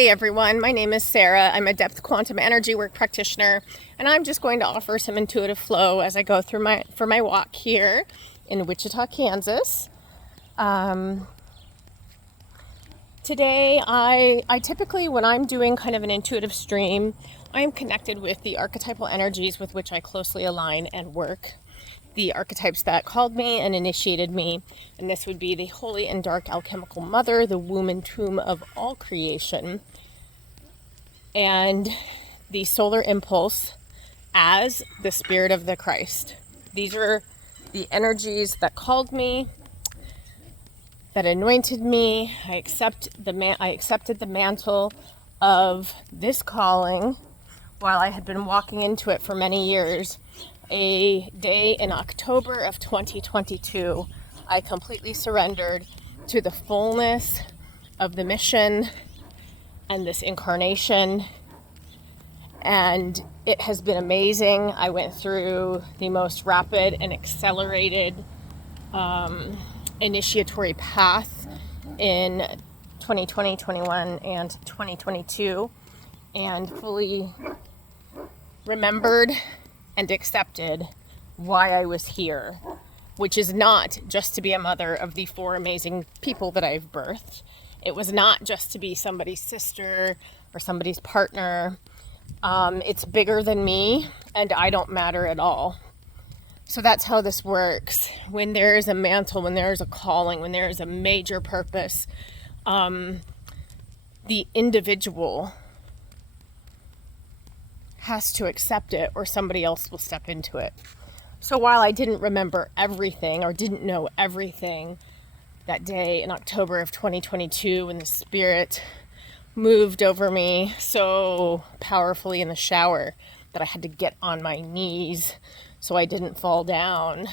Hey everyone, my name is Sarah. I'm a depth quantum energy work practitioner, and I'm just going to offer some intuitive flow as I go through my walk here in Wichita, Kansas. Today, I typically, when I'm doing kind of an intuitive stream, I am connected with the archetypal energies with which I closely align and work. The archetypes that called me and initiated me, and this would be the holy and dark alchemical mother, the womb and tomb of all creation, and the solar impulse as the spirit of the Christ. These are the energies that called me, that anointed me. I accepted the mantle of this calling while I had been walking into it for many years. A day in October of 2022, I completely surrendered to the fullness of the mission and this incarnation, and it has been amazing. I went through the most rapid and accelerated initiatory path in 2020, 21, and 2022, and fully remembered and accepted why I was here, which is not just to be a mother of the 4 amazing people that I've birthed. It was not just to be somebody's sister or somebody's partner. It's bigger than me, and I don't matter at all. So that's how this works. When there is a mantle, when there is a calling, when there is a major purpose, the individual has to accept it, or somebody else will step into it. So while I didn't remember everything or didn't know everything that day in October of 2022, when the spirit moved over me so powerfully in the shower that I had to get on my knees so I didn't fall down,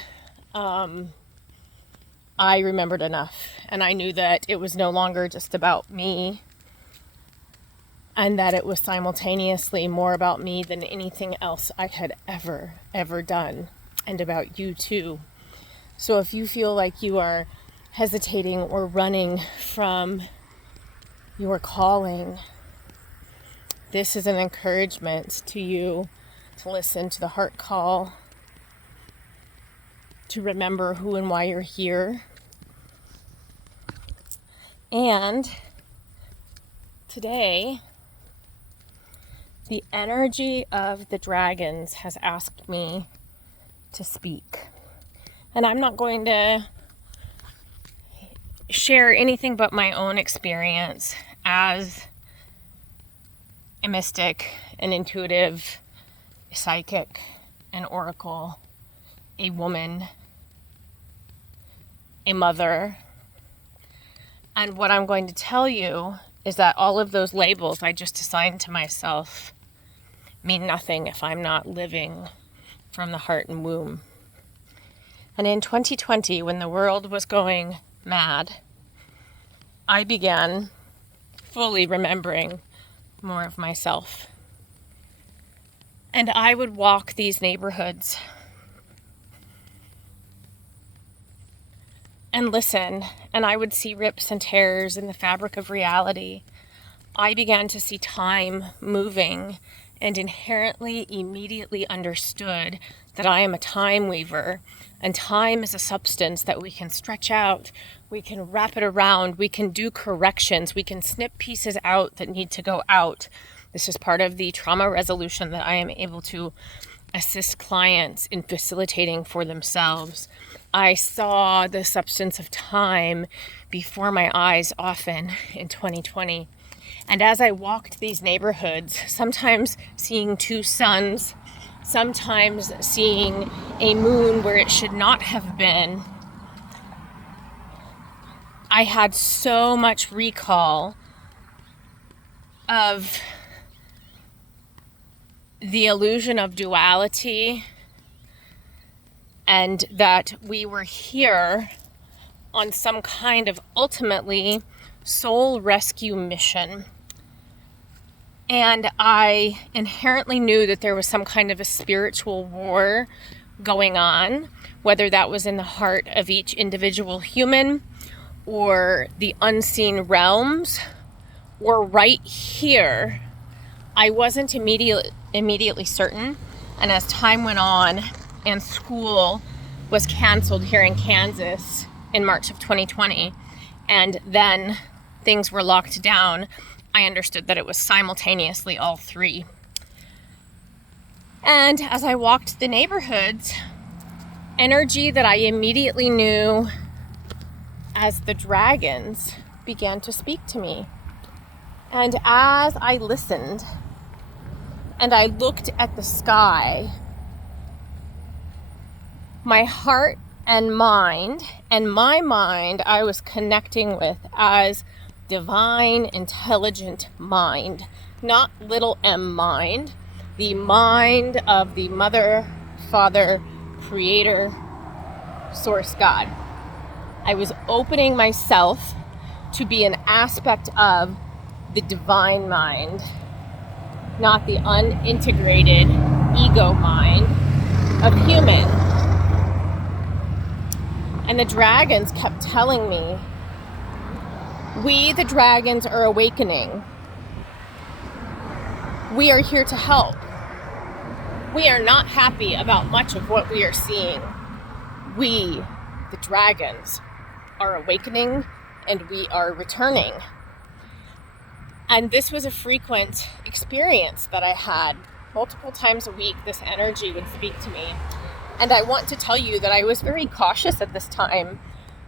I remembered enough, and I knew that it was no longer just about me, and that it was simultaneously more about me than anything else I had ever done, and about you too. So if you feel like you are hesitating or running from your calling, this is an encouragement to you to listen to the heart call, to remember who and why you're here. And today, the energy of the dragons has asked me to speak. And I'm not going to share anything but my own experience as a mystic, an intuitive, a psychic, an oracle, a woman, a mother. And what I'm going to tell you is that all of those labels I just assigned to myself mean nothing if I'm not living from the heart and womb. And in 2020, when the world was going mad, I began fully remembering more of myself. And I would walk these neighborhoods and listen, and I would see rips and tears in the fabric of reality. I began to see time moving, and inherently, immediately understood that I am a time weaver, and time is a substance that we can stretch out, we can wrap it around, we can do corrections, we can snip pieces out that need to go out. This is part of the trauma resolution that I am able to assist clients in facilitating for themselves. I saw the substance of time before my eyes often in 2020. And as I walked these neighborhoods, sometimes seeing 2 suns, sometimes seeing a moon where it should not have been, I had so much recall of the illusion of duality, and that we were here on some kind of ultimately soul rescue mission. And I inherently knew that there was some kind of a spiritual war going on, whether that was in the heart of each individual human or the unseen realms, were right here. I wasn't immediately certain. And as time went on and school was canceled here in Kansas in March of 2020, and then things were locked down, I understood that it was simultaneously all three. And as I walked the neighborhoods, energy that I immediately knew as the dragons began to speak to me. And as I listened and I looked at the sky, my heart and mind, and my mind I was connecting with as divine, intelligent mind, not little m mind, the mind of the Mother, Father, Creator, Source God. I was opening myself to be an aspect of the divine mind, not the unintegrated ego mind of human. And the dragons kept telling me, we, the dragons, are awakening. We are here to help. We are not happy about much of what we are seeing. We, the dragons, are awakening and we are returning. And this was a frequent experience that I had. Multiple times a week, this energy would speak to me. And I want to tell you that I was very cautious at this time.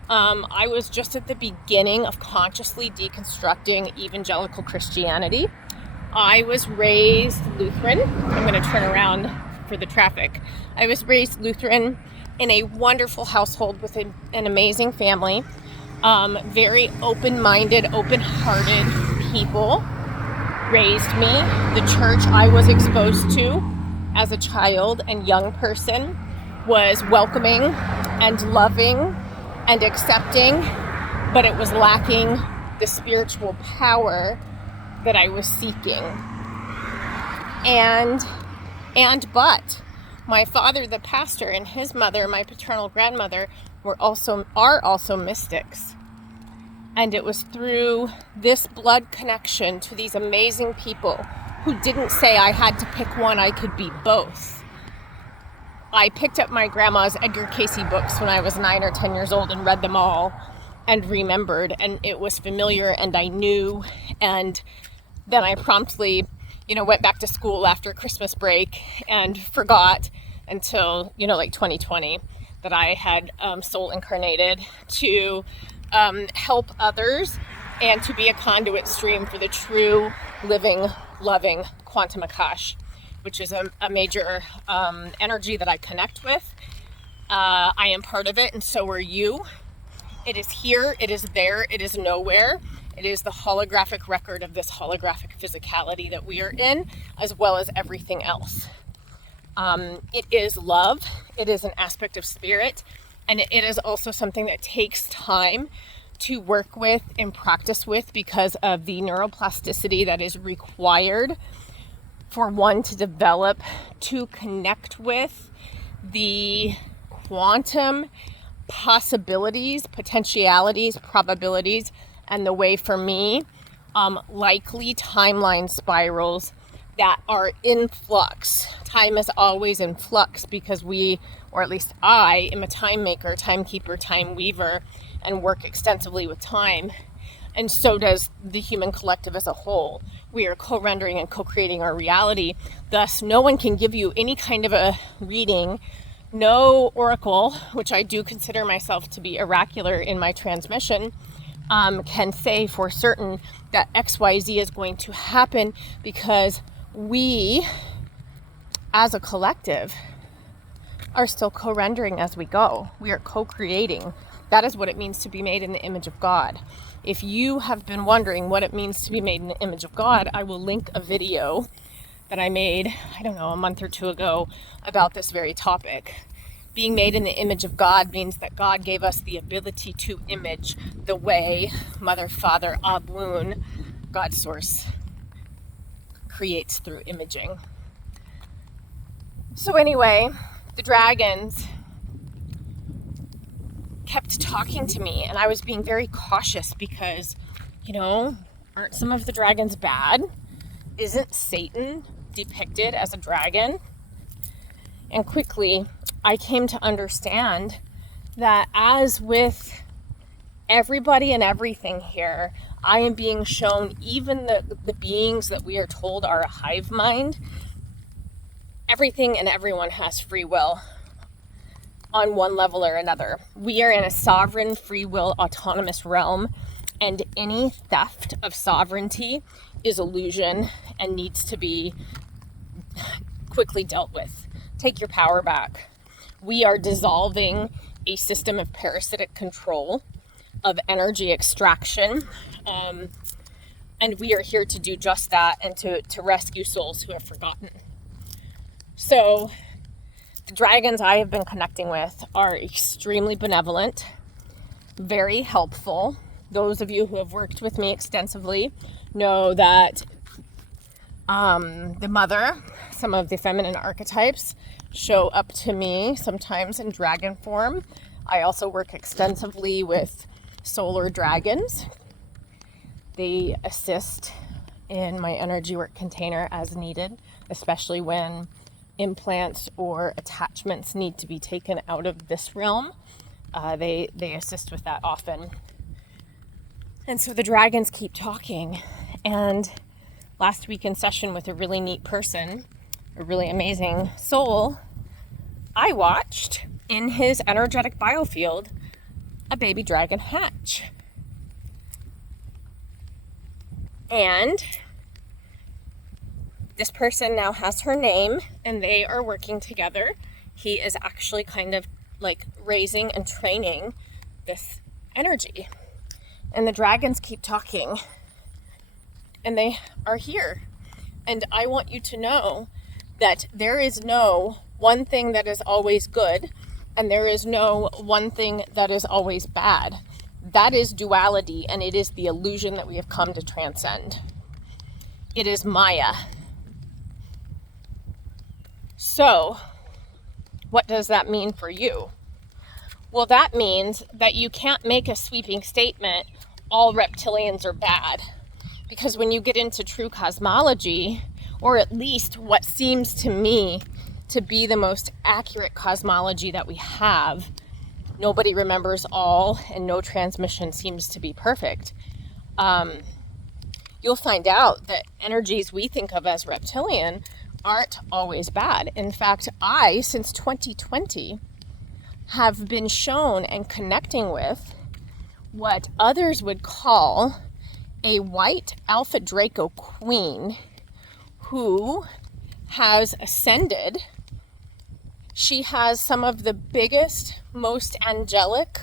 I was just at the beginning of consciously deconstructing evangelical Christianity. I was raised Lutheran. I'm going to turn around for the traffic. I was raised Lutheran in a wonderful household with an amazing family. Very open-minded, open-hearted people raised me. The church I was exposed to as a child and young person was welcoming and loving and accepting, but it was lacking the spiritual power that I was seeking. But my father, the pastor, and his mother, my paternal grandmother, are also mystics. And it was through this blood connection to these amazing people who didn't say I had to pick one, I could be both. I picked up my grandma's Edgar Cayce books when I was 9 or 10 years old and read them all and remembered, and it was familiar and I knew. And then I promptly, went back to school after Christmas break and forgot until, like 2020, that I had soul incarnated to help others and to be a conduit stream for the true, living, loving quantum akash, which is a major energy that I connect with. I am part of it, and so are you. It is here, it is there, it is nowhere. It is the holographic record of this holographic physicality that we are in, as well as everything else. It is love, it is an aspect of spirit, and it is also something that takes time to work with and practice with because of the neuroplasticity that is required for one to develop, to connect with the quantum possibilities, potentialities, probabilities, and the way for me, likely timeline spirals that are in flux. Time is always in flux because we, or at least I, am a time maker, timekeeper, time weaver, and work extensively with time. And so does the human collective as a whole. We are co-rendering and co-creating our reality. Thus, no one can give you any kind of a reading. No oracle, which I do consider myself to be oracular in my transmission, can say for certain that XYZ is going to happen, because we, as a collective, are still co-rendering as we go. We are co-creating. That is what it means to be made in the image of God. If you have been wondering what it means to be made in the image of God, I will link a video that I made, a month or two ago about this very topic. Being made in the image of God means that God gave us the ability to image the way Mother, Father, Abun, God Source, creates through imaging. So anyway, the dragons kept talking to me, and I was being very cautious because, Aren't some of the dragons bad? Isn't Satan depicted as a dragon? And quickly, I came to understand that as with everybody and everything here, I am being shown even the beings that we are told are a hive mind. Everything and everyone has free will on one level or another. We are in a sovereign, free will, autonomous realm, and any theft of sovereignty is illusion and needs to be quickly dealt with. Take your power back. We are dissolving a system of parasitic control, of energy extraction, and we are here to do just that and to rescue souls who have forgotten. So the dragons I have been connecting with are extremely benevolent, very helpful. Those of you who have worked with me extensively know that the mother, some of the feminine archetypes, show up to me sometimes in dragon form. I also work extensively with solar dragons. They assist in my energy work container as needed, especially when implants or attachments need to be taken out of this realm. They assist with that often. And so the dragons keep talking. And last week in session with a really neat person, a really amazing soul, I watched in his energetic biofield a baby dragon hatch. And this person now has her name and they are working together. He is actually kind of like raising and training this energy. And the dragons keep talking and they are here. And I want you to know that there is no one thing that is always good and there is no one thing that is always bad. That is duality, and it is the illusion that we have come to transcend. It is Maya. So, what does that mean for you? Well, that means that you can't make a sweeping statement, all reptilians are bad. Because when you get into true cosmology, or at least what seems to me to be the most accurate cosmology that we have, nobody remembers all and no transmission seems to be perfect. You'll find out that energies we think of as reptilian aren't always bad. In fact, I, since 2020, have been shown and connecting with what others would call a white Alpha Draco queen who has ascended. She has some of the biggest, most angelic,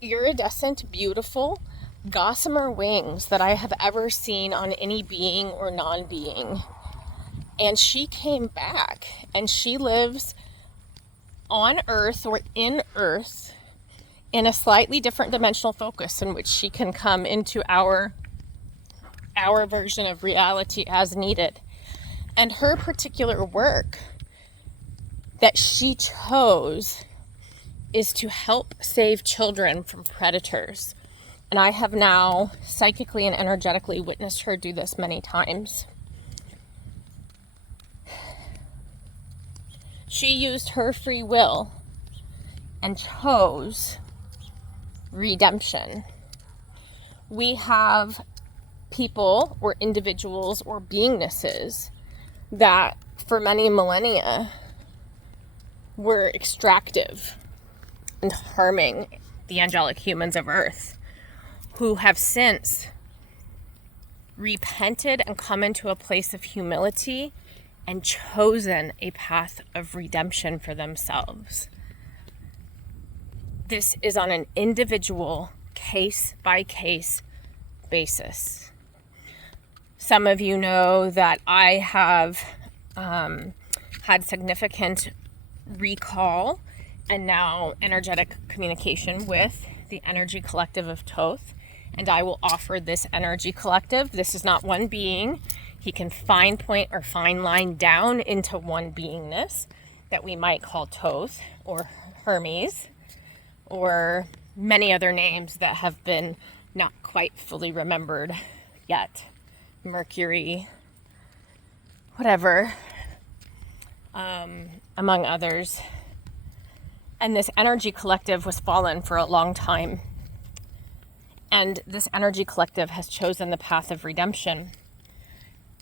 iridescent, beautiful, gossamer wings that I have ever seen on any being or non-being. And she came back and she lives on Earth or in Earth in a slightly different dimensional focus in which she can come into our version of reality as needed. And her particular work that she chose is to help save children from predators. And I have now psychically and energetically witnessed her do this many times. She used her free will and chose redemption. We have people or individuals or beingnesses that for many millennia were extractive and harming the angelic humans of Earth, who have since repented and come into a place of humility and chosen a path of redemption for themselves. This is on an individual, case-by-case basis. Some of you know that I have had significant recall and now energetic communication with the energy collective of Thoth, and I will offer this energy collective. This is not one being. He can fine point or fine line down into one beingness that we might call Thoth or Hermes or many other names that have been not quite fully remembered yet. Mercury, whatever, among others. And this energy collective was fallen for a long time. And this energy collective has chosen the path of redemption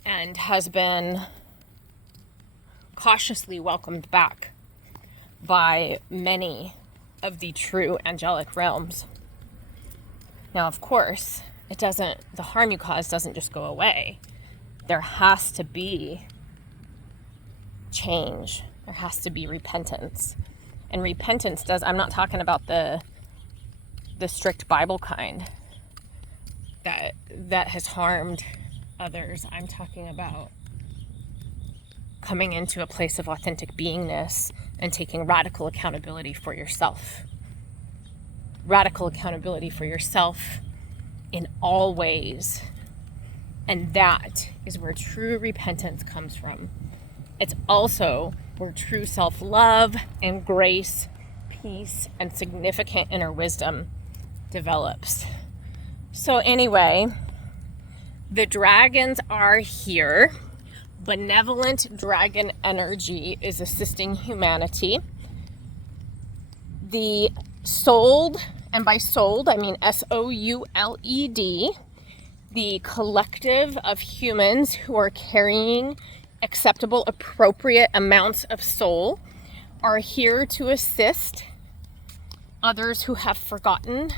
and has been cautiously welcomed back by many of the true angelic realms. Now, of course, the harm you cause doesn't just go away. There has to be change. There has to be repentance. And repentance I'm not talking about the strict Bible kind that has harmed others. I'm talking about coming into a place of authentic beingness and taking radical accountability for yourself. Radical accountability for yourself in all ways. And that is where true repentance comes from. It's also where true self-love and grace, peace, and significant inner wisdom develops. So anyway, the dragons are here. Benevolent dragon energy is assisting humanity. The souled, and by souled I mean SOULED, the collective of humans who are carrying acceptable, appropriate amounts of soul, are here to assist others who have forgotten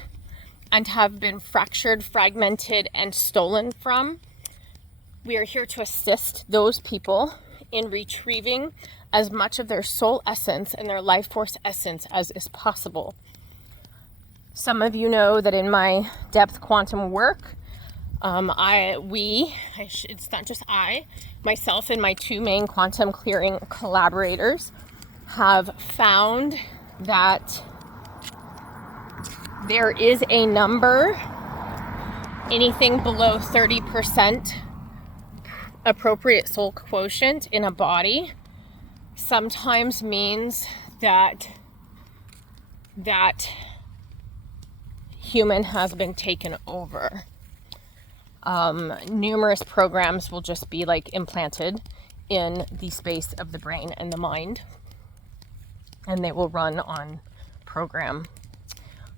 and have been fractured, fragmented, and stolen from. We are here to assist those people in retrieving as much of their soul essence and their life force essence as is possible. Some of you know that in my depth quantum work, it's not just myself and my two main quantum clearing collaborators have found that there is a number, anything below 30% appropriate soul quotient in a body sometimes means that human has been taken over. Numerous programs will just be like implanted in the space of the brain and the mind, and they will run on program.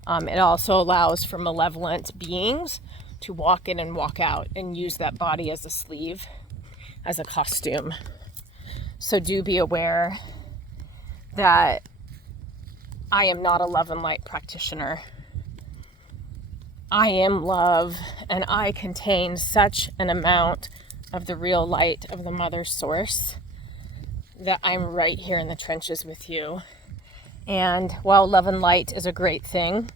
It also allows for malevolent beings to walk in and walk out and use that body as a sleeve, as a costume. So do be aware that I am not a love and light practitioner. I am love, and I contain such an amount of the real light of the mother source that I'm right here in the trenches with you. And while love and light is a great thing,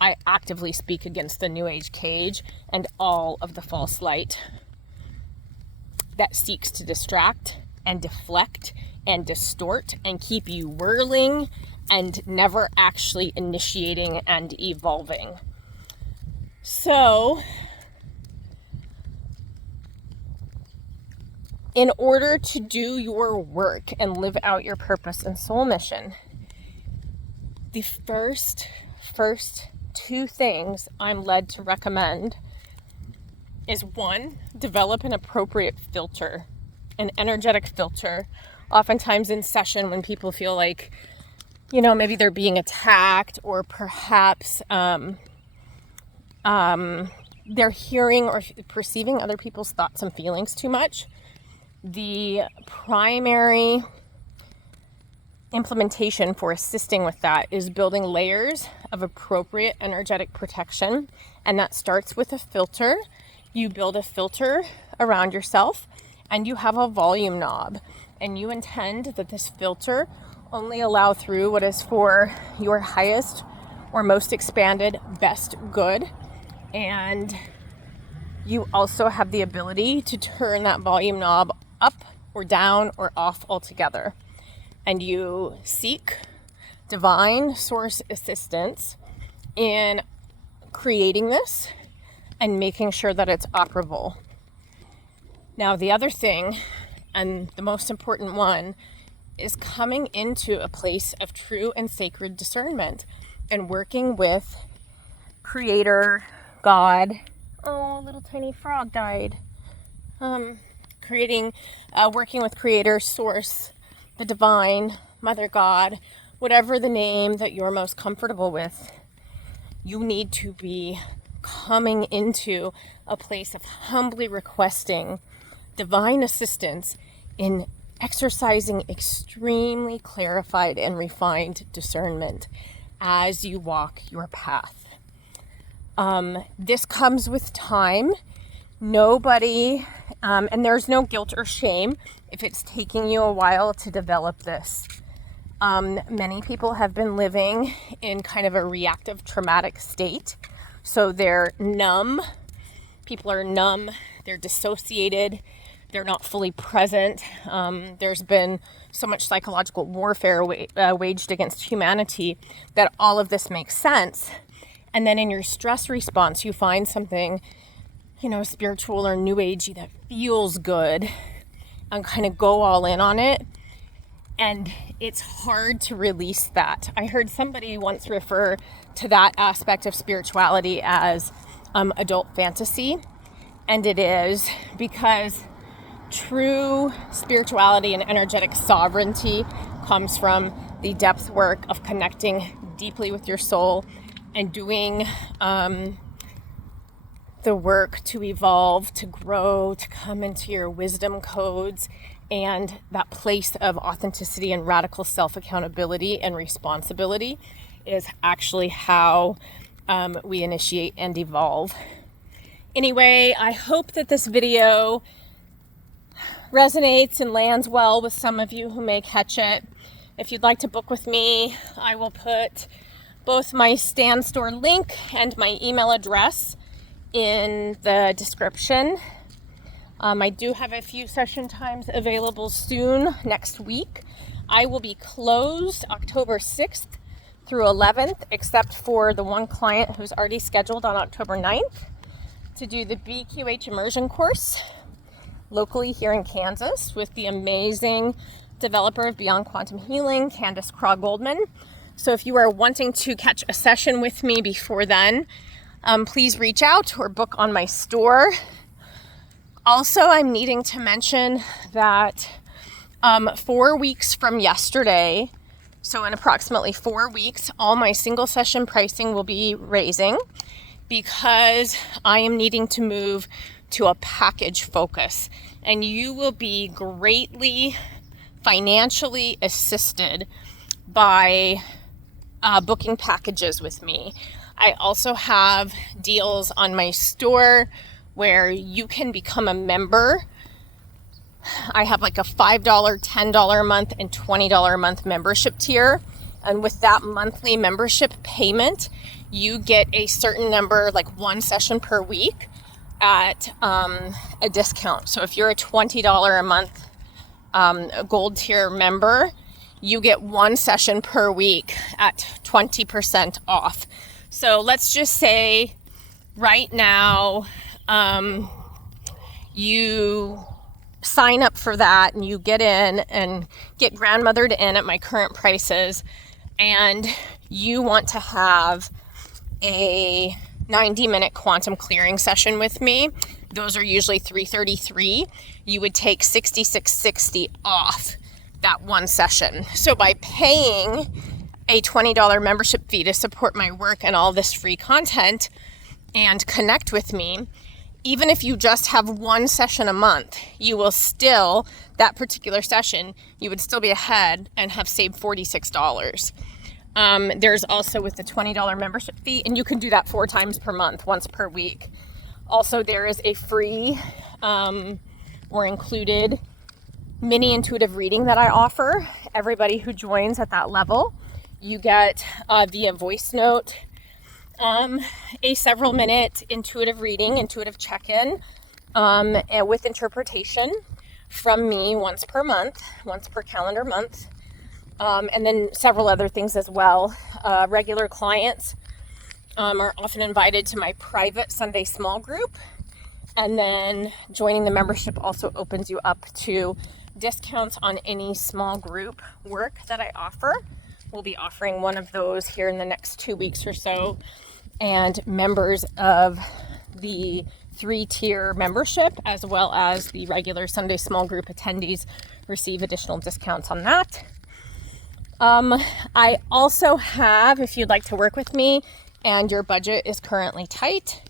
I actively speak against the New Age cage and all of the false light that seeks to distract and deflect and distort and keep you whirling and never actually initiating and evolving. So, in order to do your work and live out your purpose and soul mission, the first two things I'm led to recommend is, one, develop an appropriate filter, an energetic filter. Oftentimes in session when people feel like, maybe they're being attacked, or perhaps they're hearing or perceiving other people's thoughts and feelings too much. The primary implementation for assisting with that is building layers of appropriate energetic protection, and that starts with a filter. You build a filter around yourself, and you have a volume knob, and you intend that this filter only allow through what is for your highest or most expanded best good. And you also have the ability to turn that volume knob up or down or off altogether. And you seek divine source assistance in creating this and making sure that it's operable. Now, the other thing, and the most important one, is coming into a place of true and sacred discernment and working with Creator, God, Oh, a little tiny frog died. Working with Creator, Source, the Divine, Mother God, whatever the name that you're most comfortable with, you need to be coming into a place of humbly requesting divine assistance in exercising extremely clarified and refined discernment as you walk your path. This comes with time. Nobody, and there's no guilt or shame if it's taking you a while to develop this. Many people have been living in kind of a reactive traumatic state. So they're numb. People are numb. They're dissociated. They're not fully present. There's been so much psychological warfare waged against humanity that all of this makes sense. And then in your stress response, you find something, spiritual or new agey that feels good and kind of go all in on it. And it's hard to release that. I heard somebody once refer to that aspect of spirituality as adult fantasy. And it is, because true spirituality and energetic sovereignty comes from the depth work of connecting deeply with your soul and doing the work to evolve, to grow, to come into your wisdom codes, and that place of authenticity and radical self-accountability and responsibility is actually how we initiate and evolve. Anyway, I hope that this video resonates and lands well with some of you who may catch it. If you'd like to book with me, I will put both my stan.store link and my email address in the description. I do have a few session times available soon next week. I will be closed October 6th through 11th, except for the one client who's already scheduled on October 9th to do the BQH immersion course locally here in Kansas with the amazing developer of Beyond Quantum Healing, Candace Craw-Goldman. So if you are wanting to catch a session with me before then, please reach out or book on my store. Also, I'm needing to mention that 4 weeks from yesterday, so in approximately 4 weeks, all my single session pricing will be raising because I am needing to move to a package focus. And you will be greatly financially assisted by booking packages with me. I also have deals on my store where you can become a member. I have like a $5, $10 a month, and $20 a month membership tier. And with that monthly membership payment, you get a certain number, like one session per week at a discount. So if you're a $20 a month gold tier member, you get one session per week at 20% off. So let's just say right now, you sign up for that and you get in and get grandmothered in at my current prices, and you want to have a 90-minute quantum clearing session with me. Those are usually $333. You would take $66.60 off that one session. So by paying a $20 membership fee to support my work and all this free content and connect with me, even if you just have one session a month, you will still, that particular session, you would still be ahead and have saved $46. There's also with the $20 membership fee, and you can do that 4 times per month, once per week. Also, there is a free or included mini intuitive reading that I offer everybody who joins at that level. You get via voice note a several minute intuitive reading, intuitive check-in with interpretation from me once per month, once per calendar month, and then several other things as well. Regular clients are often invited to my private Sunday small group, and then joining the membership also opens you up to discounts on any small group work that I offer. We'll be offering one of those here in the next 2 weeks or so. And members of the 3-tier membership, as well as the regular Sunday small group attendees receive additional discounts on that. I also have, if you'd like to work with me and your budget is currently tight,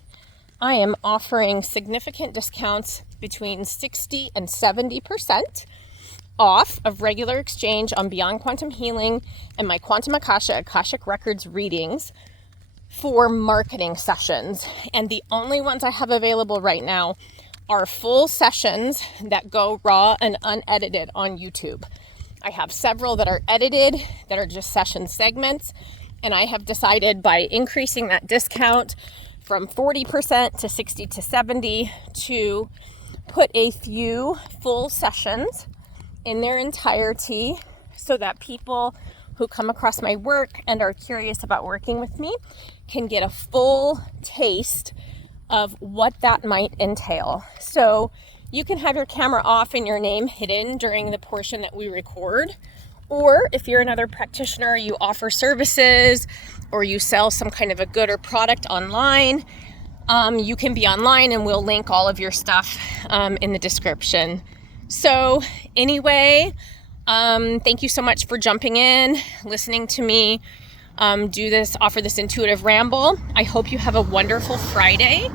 I am offering significant discounts between 60 and 70% off of regular exchange on Beyond Quantum Healing and my Quantum Akashic Records readings for marketing sessions. And the only ones I have available right now are full sessions that go raw and unedited on YouTube. I have several that are edited, that are just session segments, and I have decided by increasing that discount from 40% to 60 to 70 to put a few full sessions in their entirety so that people who come across my work and are curious about working with me can get a full taste of what that might entail. So you can have your camera off and your name hidden during the portion that we record. Or if you're another practitioner, you offer services or you sell some kind of a good or product online, you can be online and we'll link all of your stuff in the description. So anyway, thank you so much for jumping in, listening to me offer this intuitive ramble. I hope you have a wonderful Friday,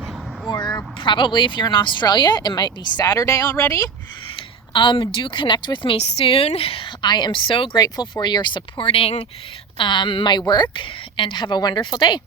or probably if you're in Australia, it might be Saturday already. Do connect with me soon. I am so grateful for your supporting my work, and have a wonderful day.